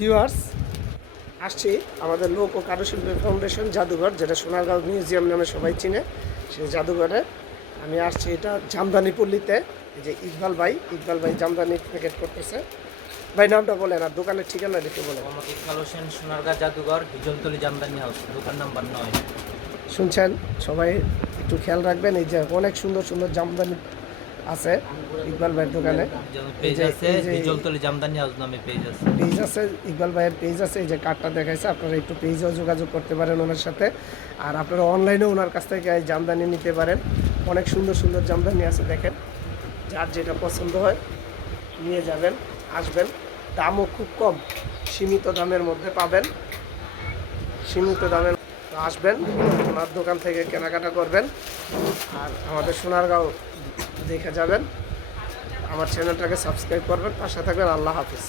Viewers, আসছি আমাদের লোক ও কারুশিল্প ফাউন্ডেশন জাদুঘর, যেটা সোনারগাঁও মিউজিয়াম নামে সবাই চিনে। সেই জাদুঘরে আমি আসছি, এটা জামদানি পল্লীতে। এই যে ইকবাল ভাই জামদানি প্যাকেট করতেছে। ভাই নামটা বলেন আর দোকানের ঠিকানা একটু বলেন। মোহাম্মদ ইকবাল হোসেন, সোনারগাঁ জাদুঘর, হিজলতলি জামদানি হাউস, দোকান নাম্বার 9। শুনছেন, সবাই একটু খেয়াল রাখবেন। এই যে অনেক সুন্দর সুন্দর জামদানি আছে ইকবাল ভাইয়ের দোকানে। পেজ আছে, হিজলতলি জামদানি হাউস নামে পেজ আছে। পেজ আছে, ইকবাল ভাইয়ের পেজ আছে। এই যে কার্ডটা দেখাইছে, আপনারা একটু পেজেও যোগাযোগ করতে পারেন ওনার সাথে। আর আপনারা অনলাইনেও ওনার কাছ থেকে এই জামদানি নিতে পারেন। অনেক সুন্দর সুন্দর জামদানি আছে, দেখেন। যার যেটা পছন্দ হয় নিয়ে যাবেন, আসবেন। দামও খুব কম, সীমিত দামের মধ্যে পাবেন। সীমিত দামের আসবেন, ওনার দোকান থেকে কেনাকাটা করবেন। আর আমাদের সোনারগাঁও দেখে যাবেন। আমার চ্যানেলটাকে সাবস্ক্রাইব করবেন, পাশে থাকবেন। আল্লাহ হাফিজ।